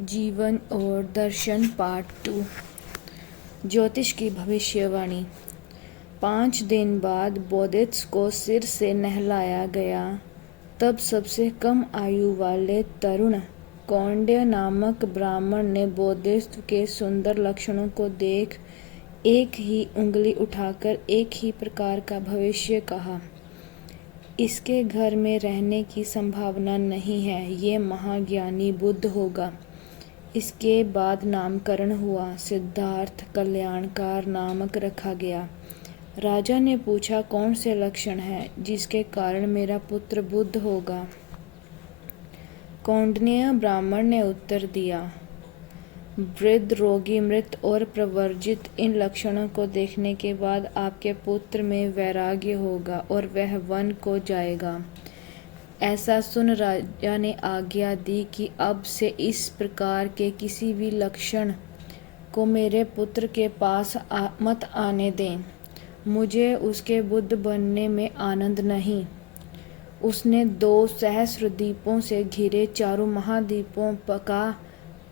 जीवन और दर्शन पार्ट 2। ज्योतिष की भविष्यवाणी। 5 दिन बाद बोधिसत्व को सिर से नहलाया गया। तब सबसे कम आयु वाले तरुण कौंड्य नामक ब्राह्मण ने बोधिसत्व के सुंदर लक्षणों को देख एक ही उंगली उठाकर एक ही प्रकार का भविष्य कहा। इसके घर में रहने की संभावना नहीं है, ये महाज्ञानी बुद्ध होगा। इसके बाद नामकरण हुआ, सिद्धार्थ कल्याणकार नामक रखा गया। राजा ने पूछा, कौन से लक्षण हैं जिसके कारण मेरा पुत्र बुद्ध होगा? कौंडिन्य ब्राह्मण ने उत्तर दिया, वृद्ध, रोगी, मृत और प्रवर्जित। इन लक्षणों को देखने के बाद आपके पुत्र में वैराग्य होगा और वह वन को जाएगा। ऐसा सुन राजा ने आज्ञा दी कि अब से इस प्रकार के किसी भी लक्षण को मेरे पुत्र के पास मत आने दें। मुझे उसके बुद्ध बनने में आनंद नहीं। उसने 2 सहस्र दीपों से घिरे चारों महाद्वीपों का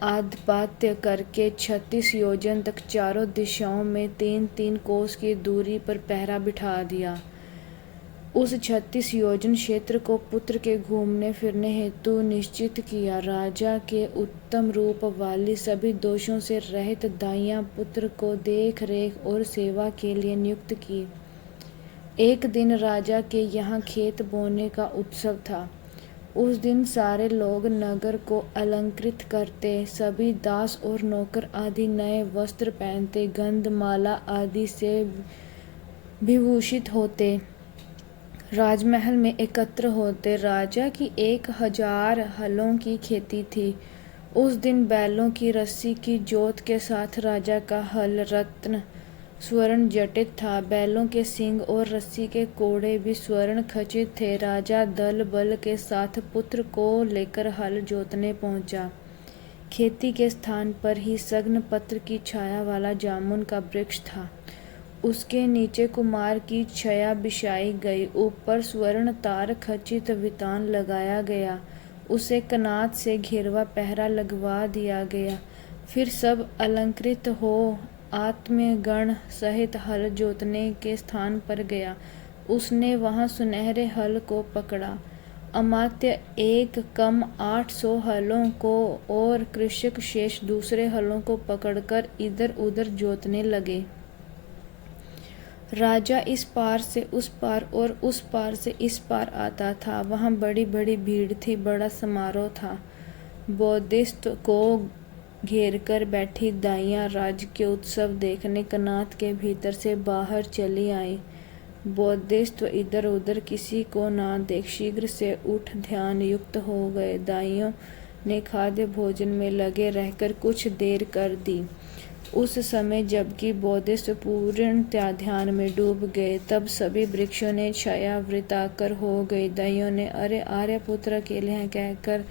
आधिपत्य करके 36 योजन तक चारों दिशाओं में 3-3 कोस की दूरी पर पहरा बिठा दिया। उस 36 योजन क्षेत्र को पुत्र के घूमने फिरने हेतु निश्चित किया। राजा के उत्तम रूप वाली सभी दोषों से रहित दाइयां पुत्र को देख रेख और सेवा के लिए नियुक्त की। एक दिन राजा के यहाँ खेत बोने का उत्सव था। उस दिन सारे लोग नगर को अलंकृत करते, सभी दास और नौकर आदि नए वस्त्र पहनते, गंधमाला आदि से विभूषित होते, राजमहल में एकत्र होते। राजा की 1000 हलों की खेती थी। उस दिन बैलों की रस्सी की जोत के साथ राजा का हल रत्न स्वर्ण जटित था। बैलों के सींग और रस्सी के कोड़े भी स्वर्ण खचित थे। राजा दल बल के साथ पुत्र को लेकर हल जोतने पहुंचा। खेती के स्थान पर ही सघन पत्र की छाया वाला जामुन का वृक्ष था। उसके नीचे कुमार की छया बिछाई गई, ऊपर स्वर्ण तार खचित वितान लगाया गया, उसे कनात से घेरवा पहरा लगवा दिया गया। फिर सब अलंकृत हो आत्मगण सहित हल जोतने के स्थान पर गया। उसने वहां सुनहरे हल को पकड़ा। अमात्य एक कम 800 हलों को और कृषक शेष दूसरे हलों को पकड़कर इधर उधर जोतने लगे। राजा इस पार से उस पार और उस पार से इस पार आता था। वहाँ बड़ी बड़ी भीड़ थी, बड़ा समारोह था। बोधिसत्व को घेरकर बैठी दाइयाँ राज्य के उत्सव देखने कनात के भीतर से बाहर चली आई। बोधिसत्व इधर उधर किसी को ना देख शीघ्र से उठ ध्यान युक्त हो गए। दाइयों ने खाद्य भोजन में लगे रहकर कुछ देर कर दी। उस समय जबकि बोधिसत्व पूर्ण ध्यान में डूब गए, तब सभी वृक्षों ने छायावृताकर हो गई। दाइयों ने अरे आर्यपुत्र अकेले हैं कहकर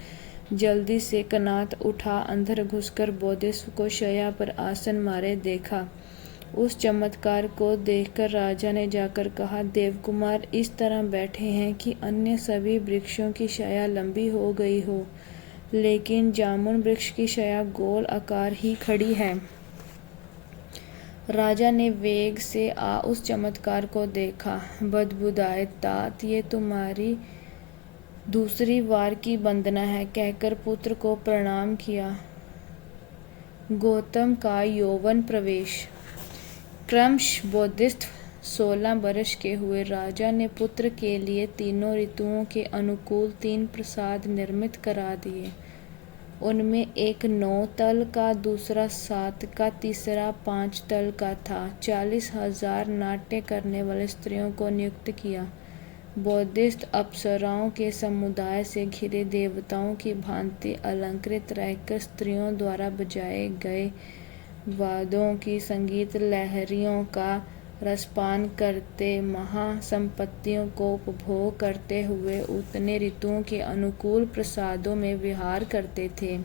जल्दी से कनात उठा अंदर घुसकर बोधिसत्व को शया पर आसन मारे देखा। उस चमत्कार को देखकर राजा ने जाकर कहा, देवकुमार इस तरह बैठे हैं कि अन्य सभी वृक्षों की शया लंबी हो गई हो, लेकिन जामुन वृक्ष की शया गोल आकार ही खड़ी है। राजा ने वेग से उस चमत्कार को देखा। बदबुदाए तात, ये तुम्हारी दूसरी वार की वंदना है कहकर पुत्र को प्रणाम किया। गौतम का यौवन प्रवेश। क्रमशः बोधिसत्व 16 वर्ष के हुए। राजा ने पुत्र के लिए तीनों ऋतुओं के अनुकूल 3 प्रसाद निर्मित करा दिए। उनमें एक 9 तल का, दूसरा 7 का, तीसरा 5 तल का था। 40,000 नाट्य करने वाले स्त्रियों को नियुक्त किया। बोधिसत्व अप्सराओं के समुदाय से घिरे देवताओं की भांति अलंकृत रहकर स्त्रियों द्वारा बजाए गए वाद्यों की संगीत लहरियों का रसपान करते, महासंपत्तियों को उपभोग करते हुए उतने ऋतुओं के अनुकूल प्रसादों में विहार करते थे।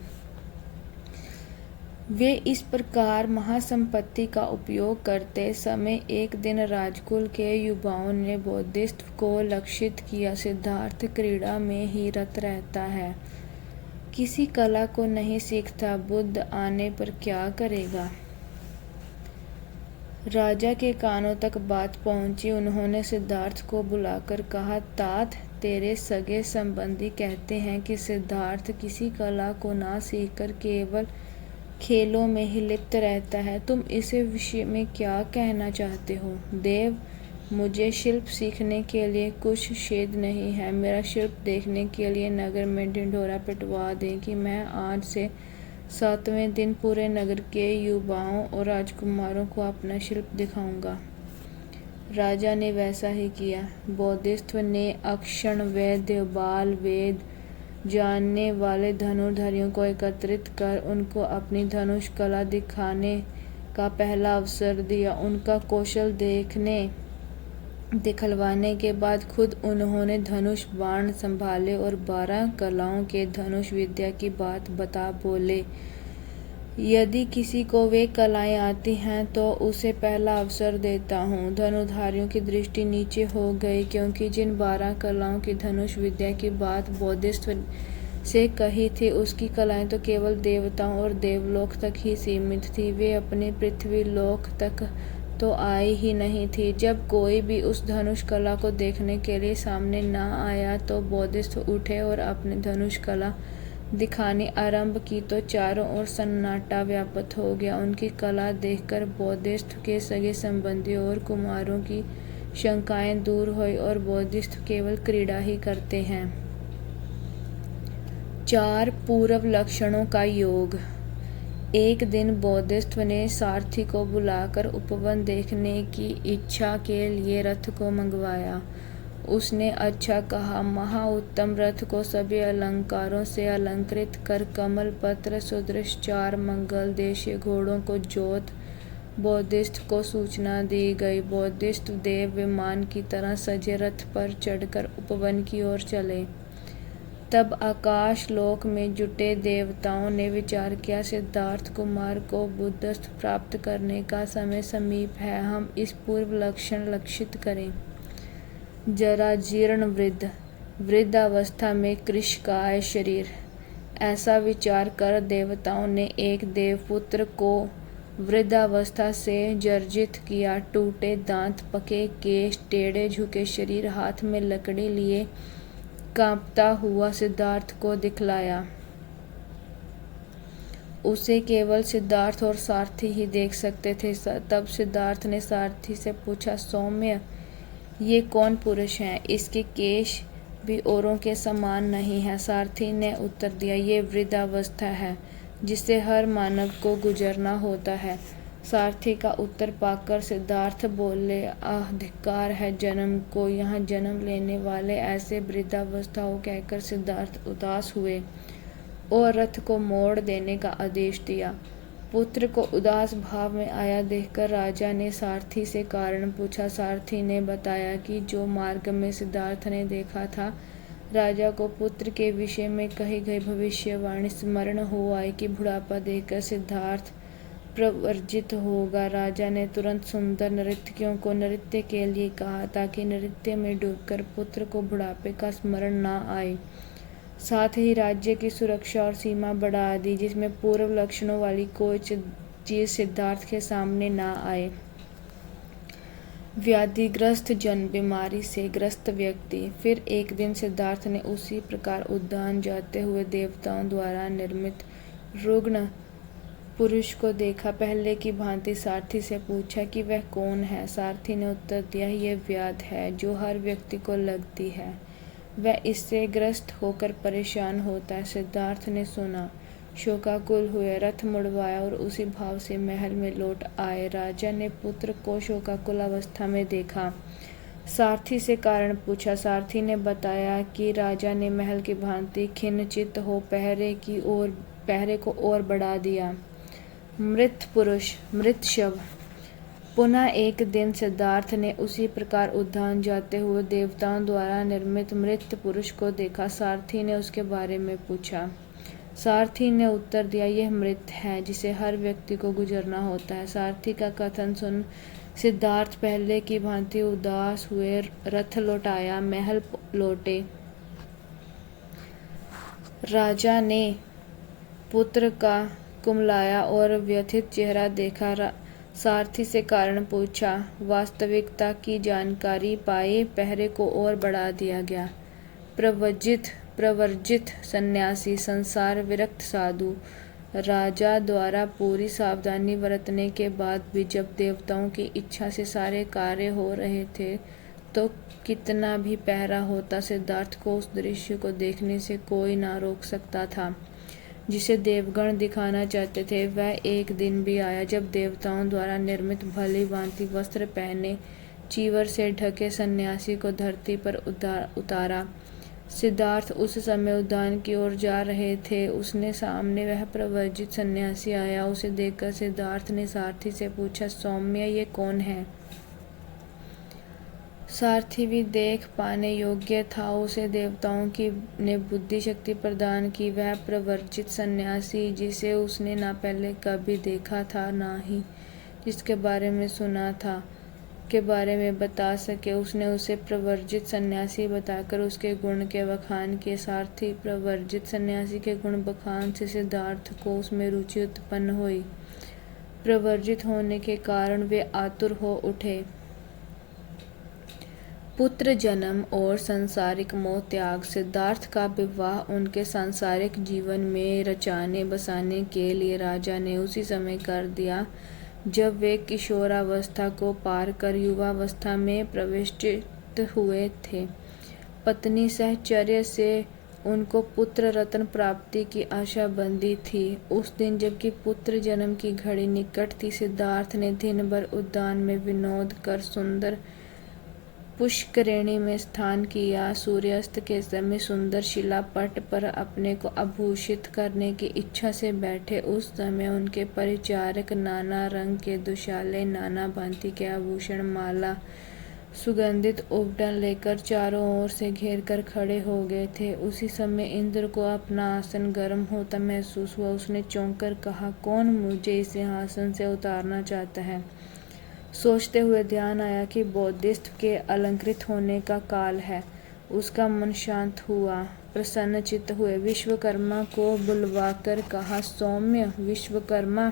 वे इस प्रकार महासंपत्ति का उपयोग करते समय एक दिन राजकुल के युवाओं ने बोधिसत्व को लक्षित किया। सिद्धार्थ क्रीड़ा में ही रत रहता है। किसी कला को नहीं सीखता, बुद्ध आने पर क्या करेगा? राजा के कानों तक बात पहुंची। उन्होंने सिद्धार्थ को बुलाकर कहा, तात, तेरे सगे संबंधी कहते हैं कि सिद्धार्थ किसी कला को ना सीखकर केवल खेलों में ही लिप्त रहता है। तुम इस विषय में क्या कहना चाहते हो? देव, मुझे शिल्प सीखने के लिए कुछ खेद नहीं है। मेरा शिल्प देखने के लिए नगर में ढिंढोरा पिटवा दें कि मैं आज से 7वें दिन पूरे नगर के युवाओं और राजकुमारों को अपना शिल्प दिखाऊंगा। राजा ने वैसा ही किया। बोधिसत्व ने अक्षण वैद्य, बाल वेद जानने वाले धनुर्धारियों को एकत्रित कर उनको अपनी धनुष कला दिखाने का पहला अवसर दिया। उनका कौशल दिखलवाने के बाद खुद उन्होंने धनुष बाण संभाले और 12 कलाओं के धनुष विद्या की बात बता बोले, यदि किसी को वे कलाएं आती हैं तो उसे पहला अवसर देता हूँ। धनुर्धारियों की दृष्टि नीचे हो गई, क्योंकि जिन 12 कलाओं की धनुष विद्या की बात बोधिसत्व से कही थी, उसकी कलाएं तो केवल देवताओं और देवलोक तक ही सीमित थी। वे अपने पृथ्वी लोक तक तो आई ही नहीं थी। जब कोई भी उस धनुष कला को देखने के लिए सामने न आया तो बोधिसत्व उठे और अपने धनुष कला दिखानी आरंभ की तो चारों ओर सन्नाटा व्याप्त हो गया। उनकी कला देखकर बोधिसत्व के सगे संबंधियों और कुमारों की शंकाएं दूर हुई और बोधिसत्व केवल क्रीड़ा ही करते हैं। 4 पूर्व लक्षणों का योग। एक दिन बोधिसत्व ने सारथी को बुलाकर उपवन देखने की इच्छा के लिए रथ को मंगवाया। उसने अच्छा कहा। महाउत्तम रथ को सभी अलंकारों से अलंकृत कर कमल पत्र सुदृश 4 मंगल देशीय घोड़ों को जोत बोधिसत्व को सूचना दी गई। बोधिसत्व देव विमान की तरह सजे रथ पर चढ़कर उपवन की ओर चले। तब आकाश लोक में जुटे देवताओं ने विचार किया, सिद्धार्थ कुमार को बुद्धत्व प्राप्त करने का समय समीप है। हम इस पूर्व लक्षण लक्षित करें। जरा जीर्ण वृद्धावस्था में कृशकाय शरीर। ऐसा विचार कर देवताओं ने एक देवपुत्र को वृद्धावस्था से जर्जित किया। टूटे दांत, पके केश, टेढ़े झुके शरीर, हाथ में लकड़ी लिए कांपता हुआ सिद्धार्थ को दिखलाया। उसे केवल सिद्धार्थ और सारथी ही देख सकते थे। तब सिद्धार्थ ने सारथी से पूछा, सौम्य, ये कौन पुरुष है? इसके केश भी औरों के समान नहीं है। सारथी ने उत्तर दिया, ये वृद्धावस्था है जिससे हर मानव को गुजरना होता है। सारथी का उत्तर पाकर सिद्धार्थ बोले, आह, धिक्कार है जन्म को, यहाँ जन्म लेने वाले ऐसे वृद्धावस्था हो। कहकर सिद्धार्थ उदास हुए और रथ को मोड़ देने का आदेश दिया। पुत्र को उदास भाव में आया देखकर राजा ने सारथी से कारण पूछा। सारथी ने बताया कि जो मार्ग में सिद्धार्थ ने देखा था, राजा को पुत्र के विषय में कही गई भविष्यवाणी स्मरण हो आई कि बुढ़ापा देखकर सिद्धार्थ प्रवर्जित होगा। राजा ने तुरंत सुंदर नर्तकियों को नृत्य के लिए कहा, ताकि नृत्य में डूबकर पुत्र को बुढ़ापे का स्मरण न आए। साथ ही राज्य की सुरक्षा और सीमा बढ़ा दी, जिसमें पूर्व लक्षणों वाली कोई चीज सिद्धार्थ के सामने न आए। व्याधिग्रस्त जन, बीमारी से ग्रस्त व्यक्ति। फिर एक दिन सिद्धार्थ ने उसी प्रकार उद्यान जाते हुए देवताओं द्वारा निर्मित रुग्ण पुरुष को देखा। पहले की भांति सारथी से पूछा कि वह कौन है। सारथी ने उत्तर दिया, यह व्याध है जो हर व्यक्ति को लगती है। वह इससे ग्रस्त होकर परेशान होता है। सिद्धार्थ ने सुना, शोकाकुल हुए, रथ मुड़वाया और उसी भाव से महल में लौट आए। राजा ने पुत्र को शोकाकुल अवस्था में देखा। सारथी से कारण पूछा। सारथी ने बताया कि राजा ने महल की भांति खिन्नचित्त हो पहरे को और बढ़ा दिया। मृत पुरुष, मृत शव। पुनः एक दिन सिद्धार्थ ने उसी प्रकार उद्यान जाते हुए देवताओं द्वारा निर्मित मृत पुरुष को देखा। सारथी ने उसके बारे में पूछा। सारथी ने उत्तर दिया, यह मृत है जिसे हर व्यक्ति को गुजरना होता है। सारथी का कथन सुन सिद्धार्थ पहले की भांति उदास हुए, रथ लौटाया, महल लौटे। राजा ने पुत्र का कुमलाया और व्यथित चेहरा देखा। सारथी से कारण पूछा। वास्तविकता की जानकारी पाए पहरे को और बढ़ा दिया गया। प्रवर्जित सन्यासी, संसार विरक्त साधु। राजा द्वारा पूरी सावधानी बरतने के बाद भी जब देवताओं की इच्छा से सारे कार्य हो रहे थे तो कितना भी पहरा होता, सिद्धार्थ को उस दृश्य को देखने से कोई ना रोक सकता था जिसे देवगण दिखाना चाहते थे। वह एक दिन भी आया जब देवताओं द्वारा निर्मित भली भांति वस्त्र पहने चीवर से ढके सन्यासी को धरती पर उतारा। सिद्धार्थ उस समय उद्यान की ओर जा रहे थे। उसने सामने वह प्रव्रजित सन्यासी आया। उसे देखकर सिद्धार्थ ने सारथी से पूछा, सौम्य, ये कौन है? सारथी भी देख पाने योग्य था। उसे देवताओं की ने बुद्धि शक्ति प्रदान की। वह प्रव्रजित सन्यासी, जिसे उसने ना पहले कभी देखा था ना ही जिसके बारे में सुना था, के बारे में बता सके। उसने उसे प्रव्रजित सन्यासी बताकर उसके गुण के बखान किए। सारथी प्रव्रजित सन्यासी के गुण बखान से सिद्धार्थ को उसमें रुचि उत्पन्न हुई। प्रव्रजित होने के कारण वे आतुर हो उठे। पुत्र जन्म और सांसारिक मोह त्याग। सिद्धार्थ का विवाह उनके सांसारिक जीवन में रचाने बसाने के लिए राजा ने उसी समय कर दिया जब वे किशोरावस्था को पार कर युवावस्था में प्रविष्ट हुए थे। पत्नी सहचर्य से उनको पुत्र रत्न प्राप्ति की आशा बंधी थी। उस दिन जबकि पुत्र जन्म की घड़ी निकट थी, सिद्धार्थ ने दिन भर उद्यान में विनोद कर सुंदर पुष्करिणी में स्नान किया। सूर्यास्त के समय सुंदर शिलापट पर अपने को आभूषित करने की इच्छा से बैठे। उस समय उनके परिचारक नाना रंग के दुशाले, नाना भांति के आभूषण, माला, सुगंधित उपटन लेकर चारों ओर से घेर कर खड़े हो गए थे। उसी समय इंद्र को अपना आसन गर्म होता महसूस हुआ। उसने चौंक कर कहा, कौन मुझे इस सिंहासन से उतारना चाहता है? सोचते हुए ध्यान आया कि बोधिसत्व के अलंकृत होने का काल है। उसका मन शांत हुआ। प्रसन्न चित्त हुए विश्वकर्मा को बुलवाकर कहा, सौम्य विश्वकर्मा,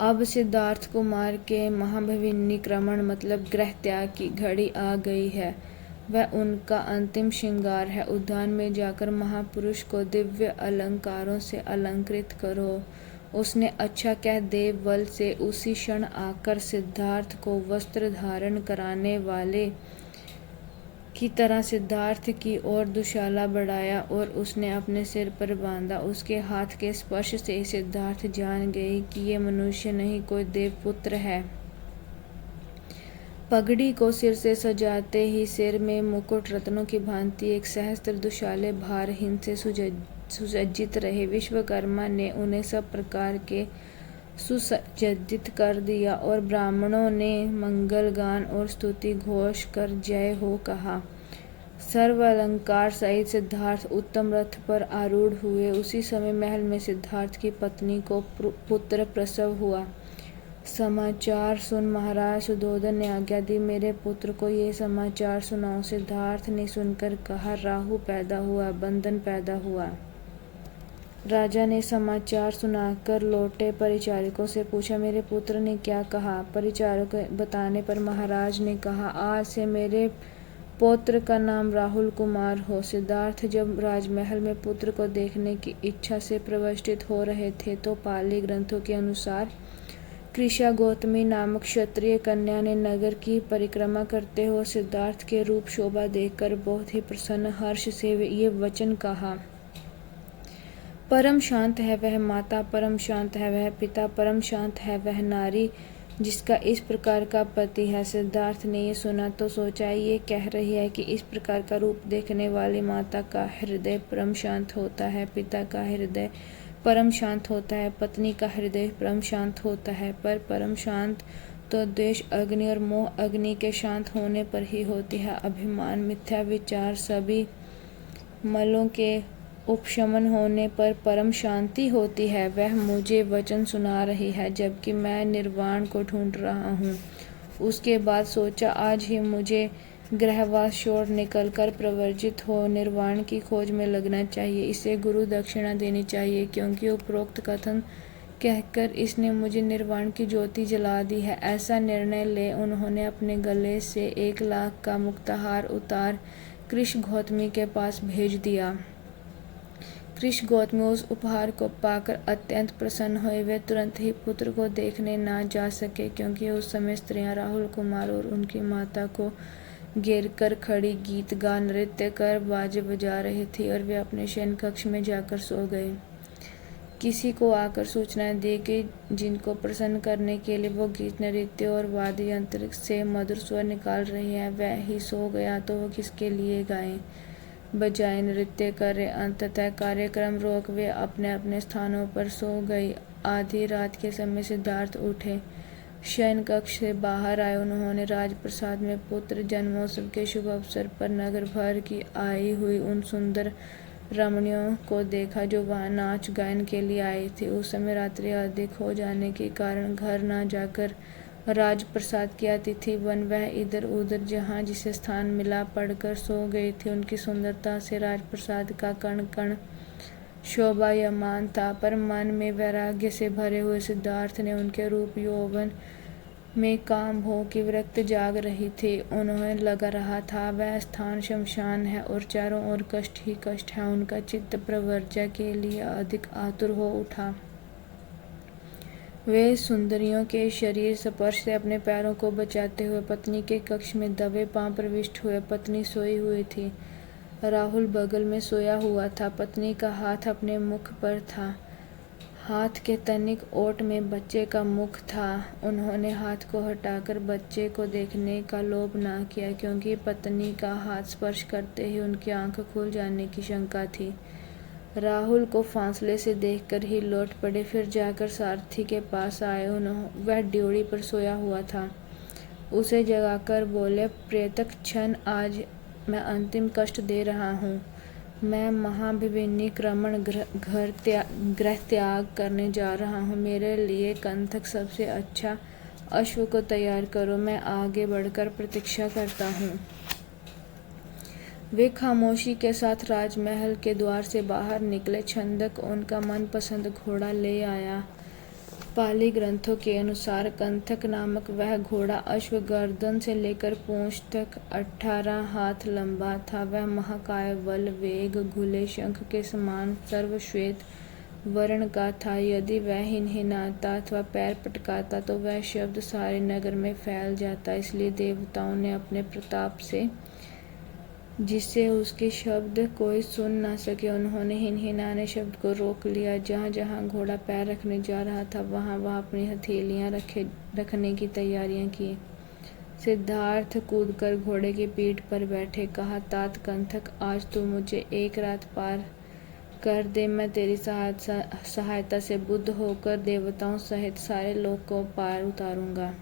अब सिद्धार्थ कुमार के महाभिनिक्रमण मतलब गृह त्याग की घड़ी आ गई है। वह उनका अंतिम श्रृंगार है। उद्यान में जाकर महापुरुष को दिव्य अलंकारों से अलंकृत करो। उसने अच्छा कह देवबल से उसी क्षण आकर सिद्धार्थ को वस्त्र धारण कराने वाले की तरह सिद्धार्थ की ओर दुशाला बढ़ाया और उसने अपने सिर पर बांधा। उसके हाथ के स्पर्श से सिद्धार्थ जान गए कि ये मनुष्य नहीं, कोई देवपुत्र है। पगड़ी को सिर से सजाते ही सिर में मुकुट रत्नों की भांति एक सहस्त्र दुशाले भारहीन से सुसज्जित रहे। विश्वकर्मा ने उन्हें सब प्रकार के सुसज्जित कर दिया और ब्राह्मणों ने मंगल गान और स्तुति घोष कर जय हो कहा। सर्व अलंकार सहित सिद्धार्थ उत्तम रथ पर आरूढ़ हुए। उसी समय महल में सिद्धार्थ की पत्नी को पुत्र प्रसव हुआ। समाचार सुन महाराज सुधोधन ने आज्ञा दी, मेरे पुत्र को ये समाचार सुनाओ। सिद्धार्थ ने सुनकर कहा, राहु पैदा हुआ, बंधन पैदा हुआ। राजा ने समाचार सुनाकर लौटे परिचारकों से पूछा, मेरे पुत्र ने क्या कहा? परिचारकों बताने पर महाराज ने कहा, आज से मेरे पौत्र का नाम राहुल कुमार हो। सिद्धार्थ जब राजमहल में पुत्र को देखने की इच्छा से प्रविष्ट हो रहे थे तो पाली ग्रंथों के अनुसार कृषा गौतमी नामक क्षत्रिय कन्या ने नगर की परिक्रमा करते हुए सिद्धार्थ के रूप शोभा देखकर बहुत ही प्रसन्न हर्ष से ये वचन कहा, परम शांत है वह माता, परम शांत है वह पिता, परम शांत है वह नारी जिसका इस प्रकार का पति है। सिद्धार्थ ने ये सुना तो सोचा, ये कह रही है कि इस प्रकार का रूप देखने वाली माता का हृदय परम शांत होता है, पिता का हृदय परम शांत होता है, पत्नी का हृदय परम शांत होता है। पर परम शांत तो द्वेष अग्नि और मोह अग्नि के शांत होने पर ही होती है। अभिमान, मिथ्या विचार, सभी मलों के उपशमन होने पर परम शांति होती है। वह मुझे वचन सुना रही है जबकि मैं निर्वाण को ढूंढ रहा हूँ। उसके बाद सोचा, आज ही मुझे गृहवास छोड़ निकलकर प्रव्रजित हो निर्वाण की खोज में लगना चाहिए। इसे गुरु दक्षिणा देनी चाहिए, क्योंकि उपरोक्त कथन कहकर इसने मुझे निर्वाण की ज्योति जला दी है। ऐसा निर्णय ले उन्होंने अपने गले से 1 लाख का मुक्ताहार उतार कृष गौतमी के पास भेज दिया। कृष गौतमी उस उपहार को पाकर अत्यंत प्रसन्न हुए। वे तुरंत ही पुत्र को देखने ना जा सके, क्योंकि उस समय स्त्रियां राहुल कुमार और उनकी माता को घेर कर खड़ी गीत गा, नृत्य कर, बाजे बजा रही थी और वे अपने शयन कक्ष में जाकर सो गए। किसी को आकर सूचना दी कि जिनको प्रसन्न करने के लिए वो गीत, नृत्य और वाद्य यंत्र से मधुर स्वर निकाल रही है, वह ही सो गया तो वो किसके लिए गाएं, बजाएं, नृत्य करें। अंततः कार्यक्रम रोक वे अपने अपने स्थानों पर सो गई। आधी रात के समय सिद्धार्थ उठे, शयन कक्ष से बाहर आए। उन्होंने राजप्रसाद में पुत्र जन्मोत्सव के शुभ अवसर पर नगर भर की आई हुई उन सुंदर रमणियों को देखा जो वहां नाच गायन के लिए आई थी। उस समय रात्रि अधिक हो जाने के कारण घर न जाकर राजप्रसाद की अतिथि बन वह इधर उधर जहाँ जिसे स्थान मिला पड़कर सो गई थी। उनकी सुंदरता से राजप्रसाद का कण कण शोभायमान था, पर मन में वैराग्य से भरे हुए सिद्धार्थ ने उनके रूप यौवन में काम भोग की विरक्त जाग रही थी। उन्हें लग रहा था वह स्थान शमशान है और चारों ओर कष्ट ही कष्ट है। उनका चित्त प्रव्रजा के लिए अधिक आतुर हो उठा। वे सुंदरियों के शरीर स्पर्श से अपने पैरों को बचाते हुए पत्नी के कक्ष में दबे पांव प्रविष्ट हुए। पत्नी सोई हुई थी, राहुल बगल में सोया हुआ था। पत्नी का हाथ अपने मुख पर था, हाथ के तनिक ओट में बच्चे का मुख था। उन्होंने हाथ को हटाकर बच्चे को देखने का लोभ न किया, क्योंकि पत्नी का हाथ स्पर्श करते ही उनकी आंख खुल जाने की शंका थी। राहुल को फासले से देखकर ही लौट पड़े, फिर जाकर सारथी के पास आए। वह ड्योढ़ी पर सोया हुआ था। उसे जगाकर बोले, प्रेतक क्षण, आज मैं अंतिम कष्ट दे रहा हूँ। मैं महाभिनिक्रमण गृह त्याग करने जा रहा हूँ। मेरे लिए कंथक सबसे अच्छा अश्व को तैयार करो, मैं आगे बढ़कर प्रतीक्षा करता हूँ। वे खामोशी के साथ राजमहल के द्वार से बाहर निकले। छंदक उनका मनपसंद घोड़ा ले आया। पाली ग्रंथों के अनुसार कंथक नामक वह घोड़ा अश्व गर्दन से लेकर पूंछ तक 18 हाथ लंबा था। वह महाकाय, बल, वेग, घुले शंख के समान सर्वश्वेत वर्ण का था। यदि वह हिनहिनाता अथवा पैर पटकाता तो वह शब्द सारे नगर में फैल जाता। इसलिए देवताओं ने अपने प्रताप से, जिससे उसके शब्द कोई सुन न सके, उन्होंने हिनहिनाने शब्द को रोक लिया। जहाँ जहाँ घोड़ा पैर रखने जा रहा था वहाँ वहाँ अपनी हथेलियाँ रखने की तैयारियाँ की। सिद्धार्थ कूदकर घोड़े की पीठ पर बैठे। कहा, तात कंथक, आज तू मुझे 1 रात पार कर दे, मैं तेरी सहायता से बुद्ध होकर देवताओं सहित सारे लोक को पार उतारूंगा।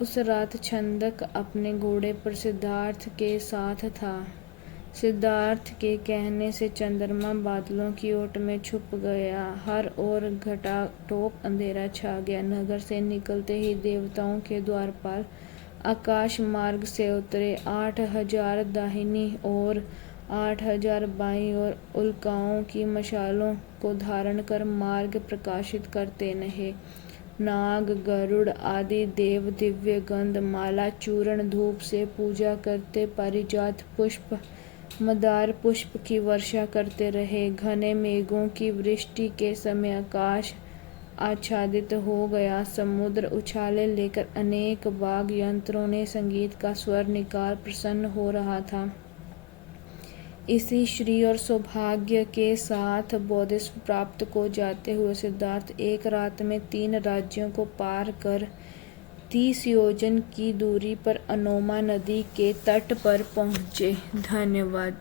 उस रात छंदक अपने घोड़े पर सिद्धार्थ के साथ था। सिद्धार्थ के कहने से चंद्रमा बादलों की ओट में छुप गया। हर ओर घटाटोप अंधेरा छा गया। नगर से निकलते ही देवताओं के द्वारपाल आकाश मार्ग से उतरे। 8000 दाहिनी और 8000 बाईं ओर उल्काओं की मशालों को धारण कर मार्ग प्रकाशित करते रहे। नाग, गरुड़ आदि देव दिव्य गंध, माला, चूर्ण, धूप से पूजा करते, पारिजात पुष्प, मंदार पुष्प की वर्षा करते रहे। घने मेघों की वृष्टि के समय आकाश आच्छादित हो गया। समुद्र उछाले लेकर अनेक वाद्य यंत्रों ने संगीत का स्वर निकाल प्रसन्न हो रहा था। इसी श्री और सौभाग्य के साथ बोधिसत्व प्राप्त को जाते हुए सिद्धार्थ 1 रात में 3 राज्यों को पार कर 30 योजन की दूरी पर अनोमा नदी के तट पर पहुँचे। धन्यवाद।